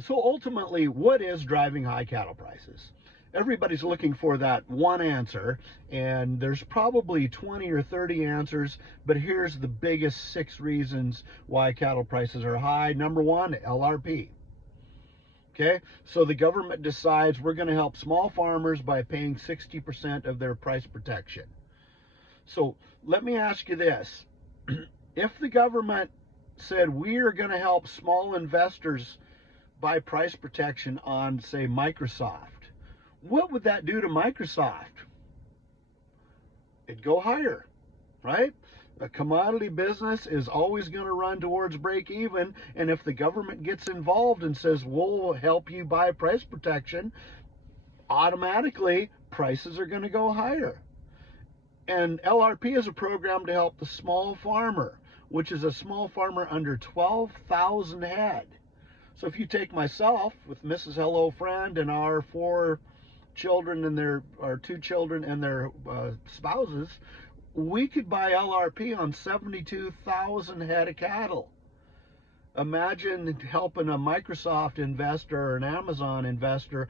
So ultimately, what is driving high cattle prices? Everybody's looking for that one answer, and there's probably 20 or 30 answers, but here's the biggest 6 reasons why cattle prices are high. Number one, LRP. Okay, so the government decides we're going to help small farmers by paying 60% of their price protection. So let me ask you this. If the government said we are going to help small investors buy price protection on, say, Microsoft, what would that do to Microsoft? It'd go higher, right? A commodity business is always going to run towards break even, and if the government gets involved and says we'll help you buy price protection, automatically prices are going to go higher. And LRP is a program to help the small farmer, which is a small farmer under 12,000 head. So if you take myself with Mrs. Hello Friend and our 4 children and our 2 children and their spouses, we could buy LRP on 72,000 head of cattle. Imagine helping a Microsoft investor or an Amazon investor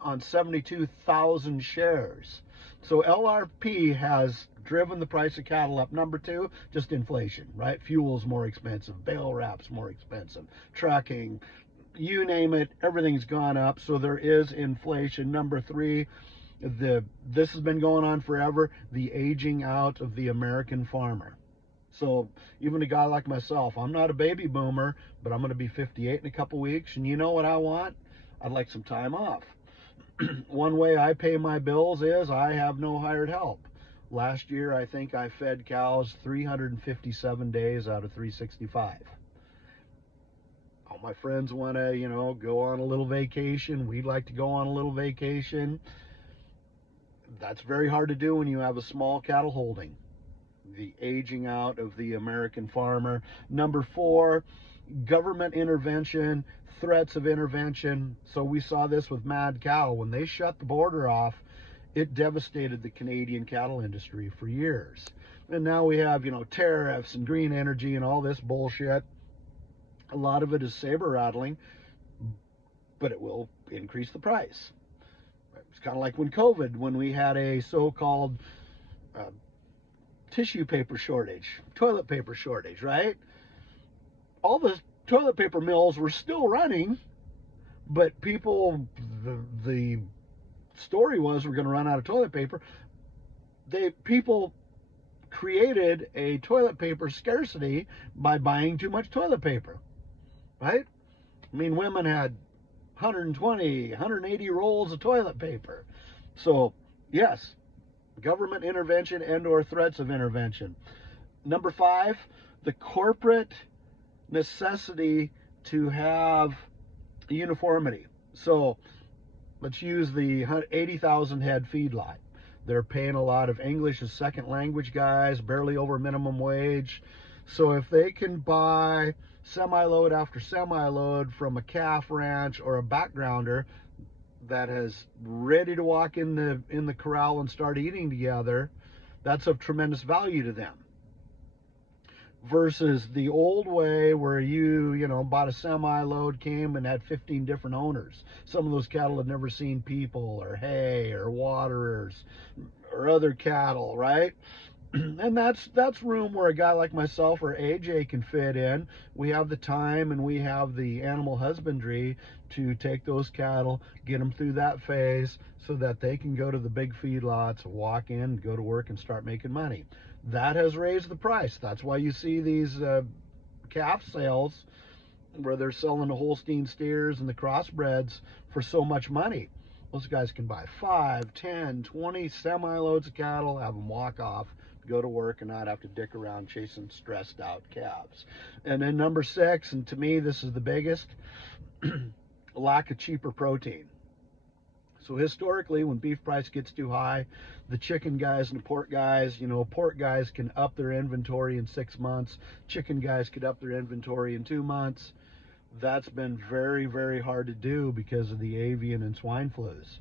on 72,000 shares. So LRP has driven the price of cattle up. Number two, just inflation, right? Fuel's more expensive, bale wrap's more expensive, trucking, you name it, everything's gone up. So there is inflation. Number three, this has been going on forever, the aging out of the American farmer. So even a guy like myself, I'm not a baby boomer, but I'm going to be 58 in a couple weeks. And you know what I want? I'd like some time off. One way I pay my bills is I have no hired help. Last year, I think I fed cows 357 days out of 365. All my friends want to, go on a little vacation. We'd like to go on a little vacation. That's very hard to do when you have a small cattle holding. The aging out of the American farmer. Number four, government intervention, threats of intervention. So we saw this with mad cow. When they shut the border off, it devastated the Canadian cattle industry for years. And now we have, tariffs and green energy and all this bullshit. A lot of it is saber rattling, but it will increase the price. It's kind of like when we had a so-called tissue paper shortage, toilet paper shortage, right? All the toilet paper mills were still running, but the story was we're going to run out of toilet paper. People created a toilet paper scarcity by buying too much toilet paper, right? I mean, women had 120, 180 rolls of toilet paper. So, yes, government intervention and or threats of intervention. Number five, the corporate necessity to have uniformity. So let's use the 80,000 head feedlot. They're paying a lot of English as second language guys, barely over minimum wage. So if they can buy semi-load after semi-load from a calf ranch or a backgrounder that is ready to walk in the corral and start eating together, that's of tremendous value to them. Versus the old way where you bought a semi-load, came and had 15 different owners. Some of those cattle had never seen people or hay or waterers or other cattle, right? And that's room where a guy like myself or AJ can fit in. We have the time and we have the animal husbandry to take those cattle, get them through that phase so that they can go to the big feedlots, walk in, go to work and start making money. That has raised the price. That's why you see these calf sales where they're selling the Holstein steers and the crossbreds for so much money. Those guys can buy 5, 10, 20 semi-loads of cattle, have them walk off, go to work and not have to dick around chasing stressed out calves. And then number 6, and to me this is the biggest, lack of cheaper protein. So historically, when beef price gets too high, the chicken guys and the pork guys, pork guys can up their inventory in 6 months. Chicken guys could up their inventory in 2 months. That's been very, very hard to do because of the avian and swine flus.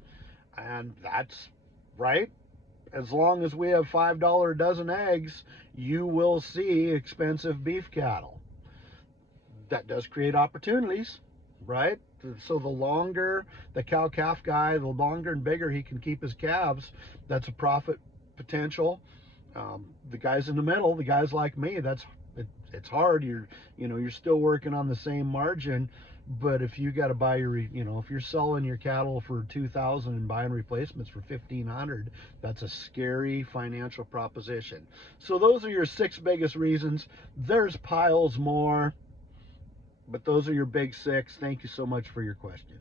And that's right. As long as we have $5 a dozen eggs, you will see expensive beef cattle. That does create opportunities, right? So the longer the cow-calf guy, the longer and bigger he can keep his calves, that's a profit potential. The guys in the middle, the guys like me, it's hard. You're still working on the same margin, but if you got to buy if you're selling your cattle for 2,000 and buying replacements for 1,500, that's a scary financial proposition. So those are your 6 biggest reasons. There's piles more, but those are your big 6. Thank you so much for your question.